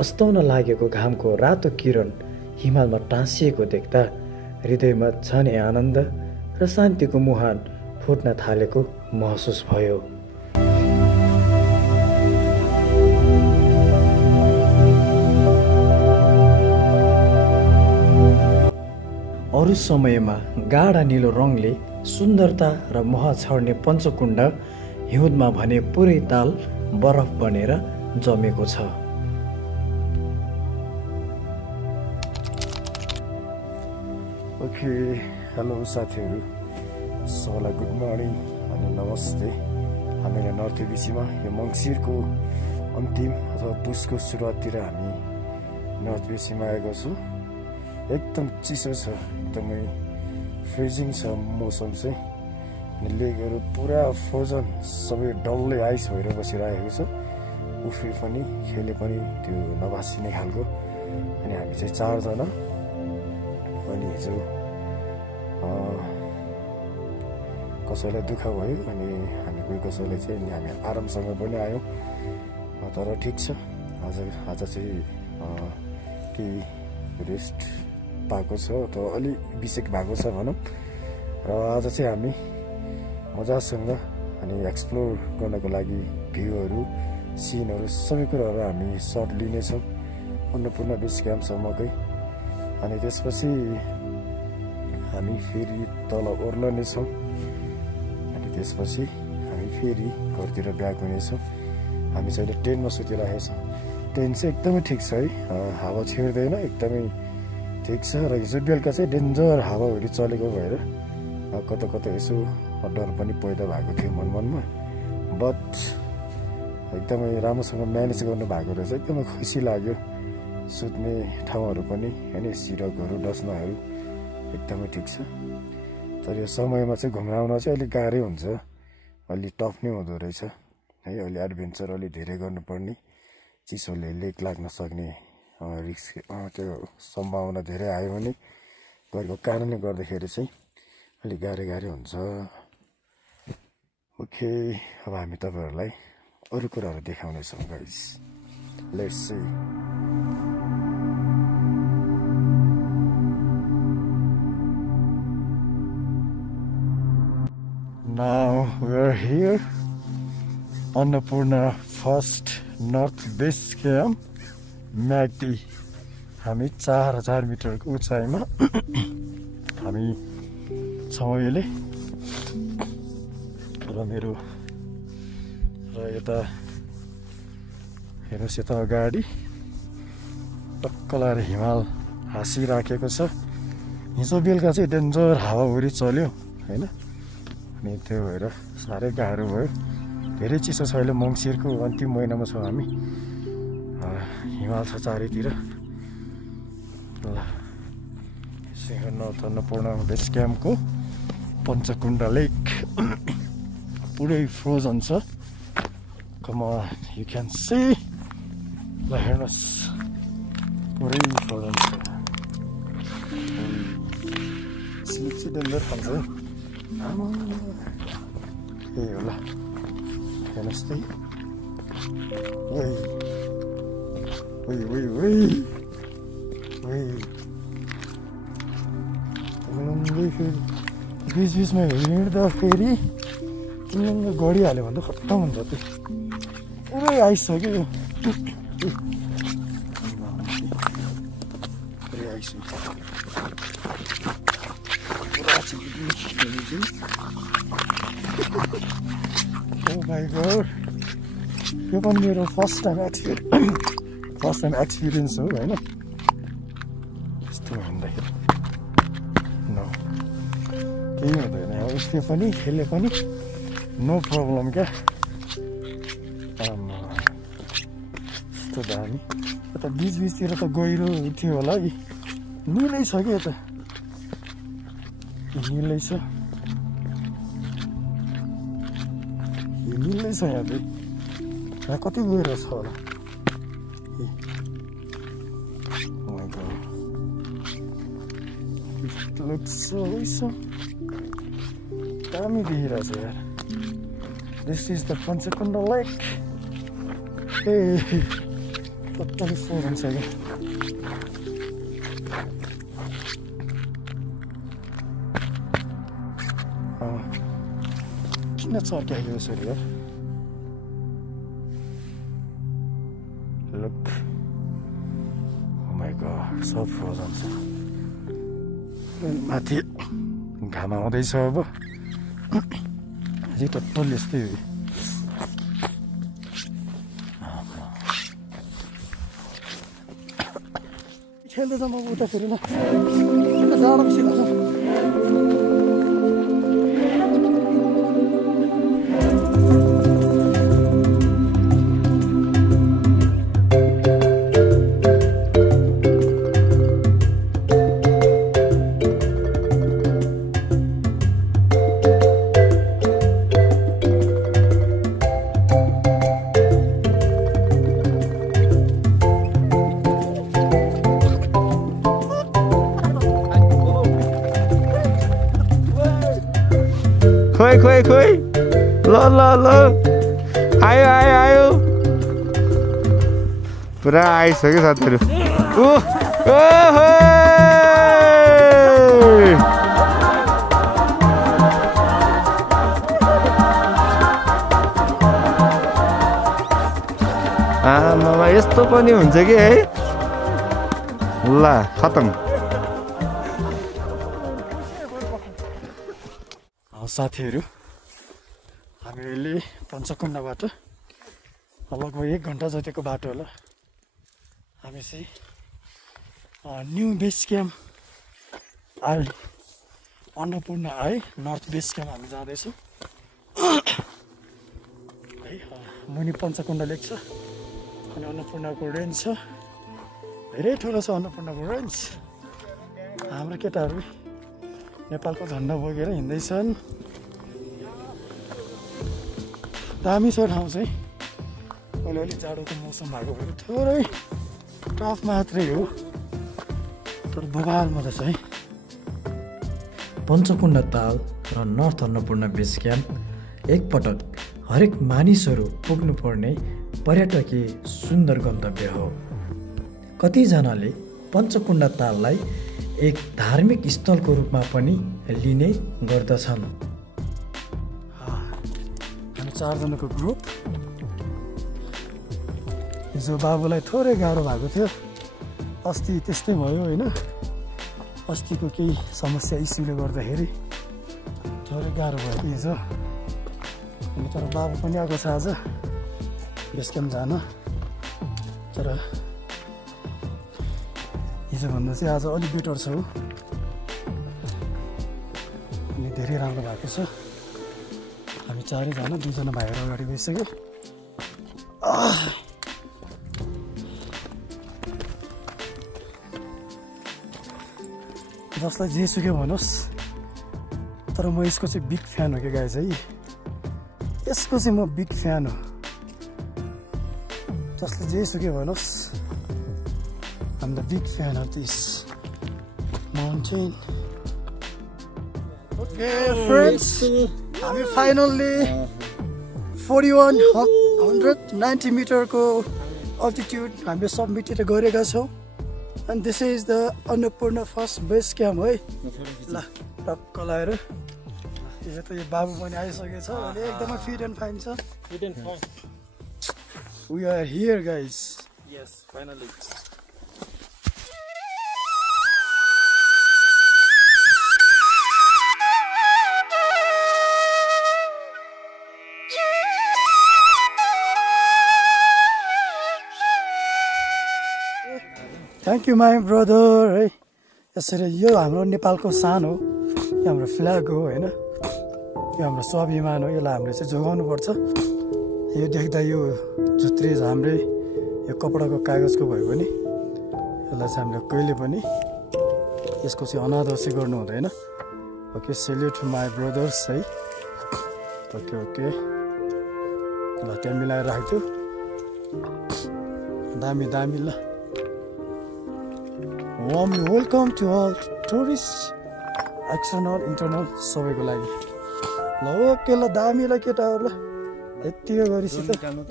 अस्ताउन लागेको घामको रातो किरण हिमालमा टाँसिएको देख्दा हृदयमा झनै आनन्द र शान्तिको मुहान फुट्न थालेको महसुस भयो। अरू समयमा गाढा नीलो रङले सुन्दरता र मोह छर्ने पञ्चकुण्ड हिउँदमा भने पुरै ताल बरफ बनेर जमेको छ। ओके, हेलो साथीहरू, सबैलाई गुड मर्निङ अनि नमस्ते। हामीले नर्थ एबिसीमा यो मङ्सिरको अन्तिम अथवा पुसको सुरुवाततिर हामी नर्थ एबिसीमा आएको छु। एकदम चिसो छ, एकदमै फ्रिजिङ छ मौसम चाहिँ। अनि लेकहरू पुरा फ्रोजन, सबै डल्लै आइस भएर बसिरहेको छ। उफ्री पनि खेले पनि त्यो नभासिने खालको। अनि हामी चाहिँ 4 जना। अनि हिजो कसैलाई दुःख भयो अनि हामी कोही कसैलाई चाहिँ अनि हामी आरामसँग पनि आयौँ। तर ठिक छ, आज चाहिँ केही रेस्ट पाएको छ, त अलि बिसेक भएको छ भनौँ। र आज चाहिँ हामी मजासँग अनि एक्सप्लोर गर्नको लागि भ्यूहरू, सिनहरू सबै कुराहरू हामी सर्ट लिनेछौँ अन्नपूर्ण बेस क्याम्पसम्मकै। अनि त्यसपछि हामी फेरि तल ओर्लनेछौँ। अनि त्यसपछि हामी फेरि घरतिर ब्याक हुनेछौँ। हामी चाहिँ अहिले टेन्टमा सुतिरहेको छौँ। टेन्ट चाहिँ एकदमै ठिक छ है, हावा छिर्दैन, एकदमै ठिक छ। र हिजो बेलुका चाहिँ डेन्जर हावाहुरी चलेको भएर कता कता यसो डर पनि पैदा भएको थियो मनमा। बट एकदमै राम्रोसँग म्यानेज गर्नु भएको रहेछ, एकदमै खुसी लाग्यो। सुत्ने ठाउँहरू पनि होइन, सिरकहरू डस्नाहरू एकदमै ठिक छ। तर यो समयमा चाहिँ घुम्न आउन चाहिँ अलिक गाह्रै हुन्छ, अलि टफ नै हुँदो रहेछ है। अलि एडभेन्चर अलि धेरै गर्नुपर्ने, चिसोले लेक लाग्न सक्ने रिस्क त्यो सम्भावना धेरै आयो भने गरेको कारणले गर्दाखेरि चाहिँ अलिक गाह्रै हुन्छ। ओके, अब हामी तपाईँहरूलाई अरू कुराहरू देखाउनेछौँ guys. Let's see. Now we are here, Annapurna First North Base Camp, Myagdi. हामी 4000 मिटरको उचाइमा हामी छौँ अहिले। र मेरो र यता हेर्नुहोस्, यता अगाडि टक्क लाएर हिमाल हाँसिराखेको छ। हिजो बेलुका चाहिँ डेन्जर हावाहुरी चल्यो होइन, अनि त्यो भएर साह्रै गाह्रो भयो। धेरै चिसो छ। अहिले मङ्सिरको अन्तिम महिनामा छौँ हामी। हिमाल छ चारैतिर। ल, नर्थ अन्नपूर्ण बेस क्याम्पको पञ्चकुण्ड लेक पुरै फ्रोजन छ। कम अन, यु क्यान सी। ल हेर्नुहोस्, पुरै फ्रोजन छ। स्लिप चाहिँ डेन्जर खान्छ है। यही होला, हेर्नुहोस् त्यही। फेरि बिचबिचमा हिँड्दाखेरि किनभने गडिहाल्यो भने त खत्तम हुन्छ। त्यो पुरै आइस छ कि पुरै आइसु Oh my god, यो पनि मेरो फर्स्ट टाइम एक्सपिरियन्स हो होइन यस्तो भन्दाखेरि नो केही हुँदैन अब यसले पनि खेले पनि नो प्रब्लम क्या यस्तो दामी यता बिचतिर त गहिरो थियो होला कि निलै छ कि यता निलै छ निलै छ यहाँ चाहिँ यहाँ कति गहिरो छ होला दामी देखिरहेछ यार this is the Panchakunda lake ए टोटली फोर हुन्छ क्या किन चर्क्याएको यसरी यार लुक ओ माई गॉड सब फ्रोजन छ माथि घाम आउँदैछ अब अझै टोटल यस्तै हो खेल्दै जाउँ अब उता फेरि ल डाँडा बसिरहेको खोइ ल आयो पुरा आइसक्यो साथीहरू आमा यस्तो पनि हुन्छ कि है ल खतम साथीहरू हामीले पञ्चकुण्डबाट लगभग 1 घन्टा जतिको बाटो होला हामी चाहिँ न्यू बेस क्याम्प आए अन्नपूर्ण आए नर्थ बेस क्याम्प हामी जाँदैछौँ है मुनि पञ्चकुण्ड लेक छ अनि अन्नपूर्णको रेन्ज छ धेरै ठुलो छ अन्नपूर्णको रेन्ज हाम्रो केटाहरू नेपालको झन्डा बोकेर हिँड्दैछन् दामी छ ठाउँ चाहिँ अलिअलि जाडोको मौसम भएको भएर थोरै टफ मात्रै हो तर बबाल मजा छ है पञ्चकुण्ड ताल र नर्थ अन्नपूर्ण बेस क्याम्प एकपटक हरेक मानिसहरू पुग्नुपर्ने पर्यटकीय सुन्दर गन्तव्य हो कतिजनाले पञ्चकुण्ड ताललाई एक धार्मिक स्थलको रूपमा पनि लिने गर्दछन् हामी 4 जनाको ग्रुप हिजो बाबुलाई थोरै गाह्रो भएको थियो अस्ति त्यस्तै भयो होइन अस्तिको केही समस्या इस्युले गर्दाखेरि थोरै गाह्रो भयो कि हिजो अनि तर बाबु पनि आएको छ आज बेस क्याम्प जान तर हिजोभन्दा चाहिँ आज अलिक बेटर छ अनि धेरै राम्रो भएको छ हामी 4 जना 2 जना भाइहरू अगाडि गइसक्यो जसलाई जे सुक्यो भनोस् तर म यसको चाहिँ बिग फ्यान हो कि गाइज है यसको चाहिँ म बिग फ्यान हो जसले जे सुक्यो भनोस् I'm the big fan of this mountain. Okay, friends, हामी finally 4190 meter को altitude हामीले सबमिट गरेका छौं and this is the Annapurna first base camp है ल टक्क लाएर यो त यो बाबु पनि आइसकेछ अनि एकदमै फिट एन्ड फाइन छ fit and fine We are here guys. Yes, finally. Thank you my brother है। यसरी यो हाम्रो नेपालको शान हो, यो हाम्रो फ्ल्याग हो होइन, यो हाम्रो स्वाभिमान हो, यसलाई हामीले चाहिँ जोगाउनुपर्छ। यो देख्दा यो झुत्रे हाम्रै यो कपडाको कागजको भयो भने यसलाई चाहिँ हामीले कहिले पनि यसको चाहिँ अनादर चाहिँ गर्नु हुँदैन। Okay, salute to my brothers है। ओके ओके, ल त्यहाँ मिलाएर राख्छु। दामी दामी ल। Warm welcome to all tourist, external internal सबैको लागि। ल ओके ल, दामी ल केटाहरू, ल यतिको गरेपछि त ल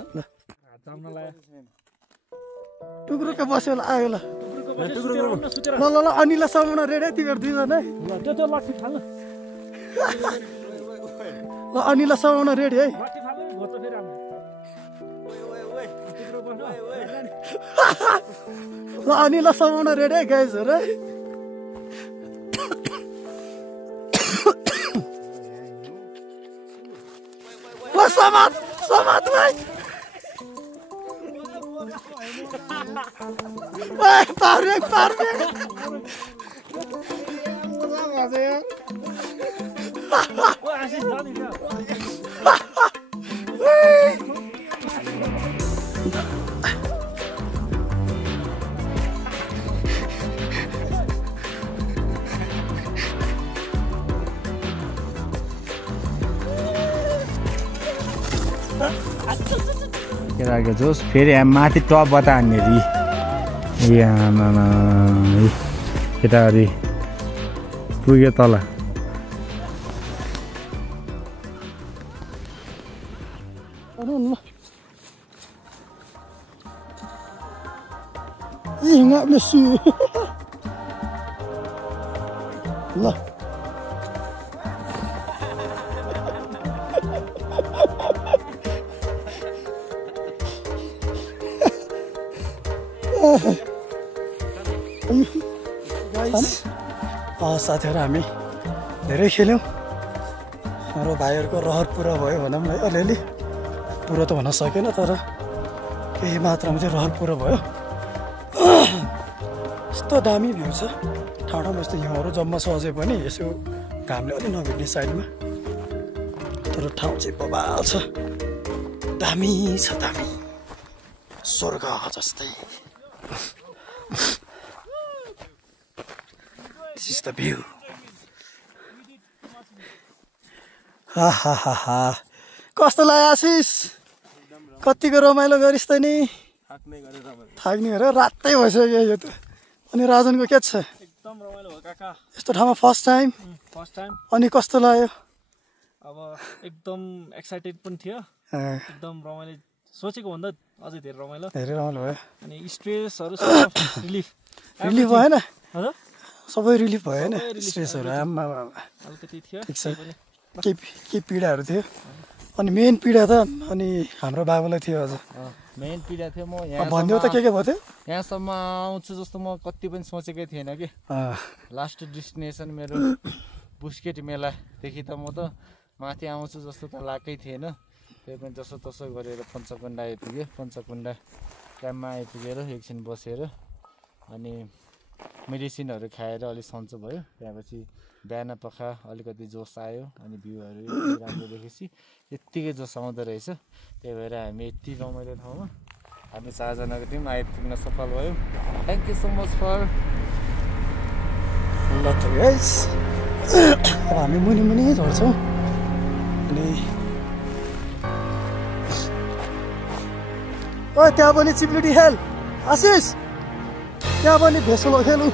टुक्रुको बस्यो ल, आयो ल ल ल ल। अनिला सामुना रेडी तिमीहरू दुईजना ल, अनिला सामुना रेडी है। ल अनिला सामुना रेडी है गाइजहरू है। ल समात समात भाइ, पार्ने पार्ने केटाको जोस् फेरि माथि टप बता हान्ने रि आमामा केटाहरू पुग्यो तल। ल साथीहरू हामी धेरै खेल्यौँ। हाम्रो भाइहरूको रहर पुरा भयो भनौँ है, अलिअलि पुरा त हुन सकेन तर केही मात्रामा चाहिँ रहर पुरा भयो। यस्तो दामी भ्यू छ, ठाउँ ठाउँमा यस्तो हिउँहरू जम्मा छ अझै पनि, यसो घामले अलिक नभेट्ने साइडमा, तर ठाउँ चाहिँ बबाल छ, दामी छ दामी, स्वर्ग जस्तै। This is the view. हा हा हा हा, कस्तो लाग्यो आशिष? कतिको रमाइलो गरिस् त नि? थाक्ने गरेर रातै भइसक्यो यो त। अनि राजनको के छ? एकदम रमाइलो हो काका। यस्तो ठाउँमा फर्स्ट टाइम? First time. अनि कस्तो लाग्यो? अब एकदम एक्साइटेड पनि थियो, एकदम रमाइलो, सोचेको भन्दा अझै धेरै रमाइलो। धेरै रमाइलो भयो। अनि स्ट्रेसहरू सब रिलिफ रिलिफ भएन? हजुर सबै रिलिफ भयो हैन? स्ट्रेसहरू आम्मा अलिकति थियो, ठिक छ। के पीडाहरू थियो? अनि मेन पीडा त अनि हाम्रो बाबुलाई थियो अझ। मेन पीडा थियो, म यहाँ भन्दियो त के भयो थियो? यहाँसम्म आउँछु जस्तो म कति पनि सोचेकै थिएन कि। लास्ट डेस्टिनेसन मेरो बुस्केट मेलादेखि त म त माथि आउँछु जस्तो त लागेकै थिएन। त्यही पनि जसो तसो गरेर पञ्चकुण्डा आइपुग्यो। पञ्चकुण्डा क्याम्पमा आइपुगेर एकछिन बसेर अनि मेडिसिनहरू खाएर अलिक सन्चो भयो। त्यहाँपछि बिहान पख अलिकति जोस आयो अनि भ्यूहरू राम्रो देखेपछि यत्तिकै जोस आउँदो रहेछ। त्यही भएर हामी यति रमाइलो ठाउँमा हामी 4 जनाको टिम आइपुग्न सफल भयो। Thank you so much for. ल त गाइस, अब हामी मुनि मुनि झर्छौँ अनि ओ त्यहाँ पनि चिप्लिटी खेल आशिष, त्यहाँ पनि भेसलो खेलौँ।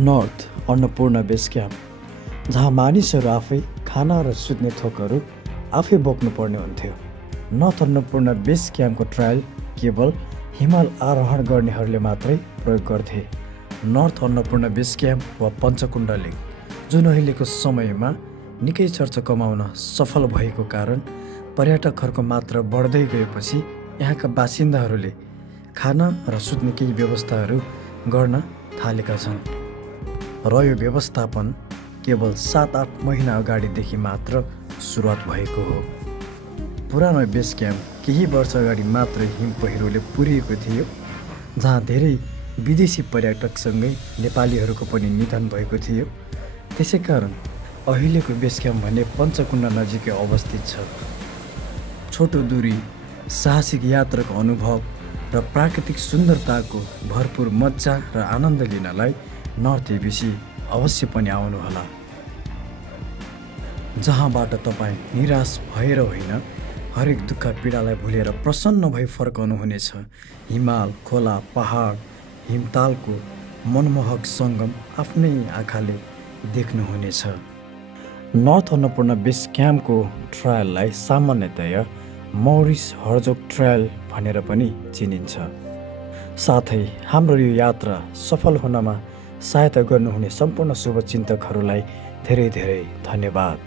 नर्थ अन्नपूर्ण बेस क्याम्प, जहाँ मानिसहरू आफै खाना र सुत्ने थोकहरू आफै बोक्नुपर्ने हुन्थ्यो। नर्थ अन्नपूर्ण बेस क्याम्पको ट्रायल केवल हिमाल आरोहण गर्नेहरूले मात्रै प्रयोग गर्थे। नर्थ अन्नपूर्ण बेस क्याम्प वा पञ्चकुण्ड लिङ्क, जुन अहिलेको समयमा निकै चर्चा कमाउन सफल भएको कारण पर्यटकहरूको मात्रा बढ्दै गएपछि यहाँका बासिन्दाहरूले खाना र सुत्ने केही व्यवस्थाहरू गर्न थालेका छन् र यो व्यवस्थापन केवल 7-8 महिना अगाडिदेखि मात्र सुरुवात भएको हो। पुरानो बेस क्याम्प केही वर्ष अगाडि मात्र हिम पहिरोले पुरिएको थियो, जहाँ धेरै विदेशी पर्यटकसँगै नेपालीहरूको पनि निधन भएको थियो। त्यसै कारण अहिलेको बेस क्याम्प भने पञ्चकुण्ड नजिकै अवस्थित छ। छोटो दूरी, साहसिक यात्राको अनुभव र प्राकृतिक सुन्दरताको भरपुर मजा र आनन्द लिनलाई नर्थ एबिसी अवश्य पनि आउनुहोला, जहाँबाट तपाईँ निराश भएर होइन, हरेक दुःख पीडालाई भुलेर प्रसन्न भई फर्कनुहुनेछ। हिमाल, खोला, पहाड, हिमतालको मनमोहक सङ्गम आफ्नै आँखाले देख्नुहुनेछ। नर्थ अन्नपूर्ण बेस क्याम्पको ट्रायललाई सामान्यतया मौरिस हर्जोग ट्रायल भनेर पनि चिनिन्छ। साथै हाम्रो यो यात्रा सफल हुनमा सहायता गर्नुहुने सम्पूर्ण शुभचिन्तकहरूलाई धेरै धेरै धन्यवाद।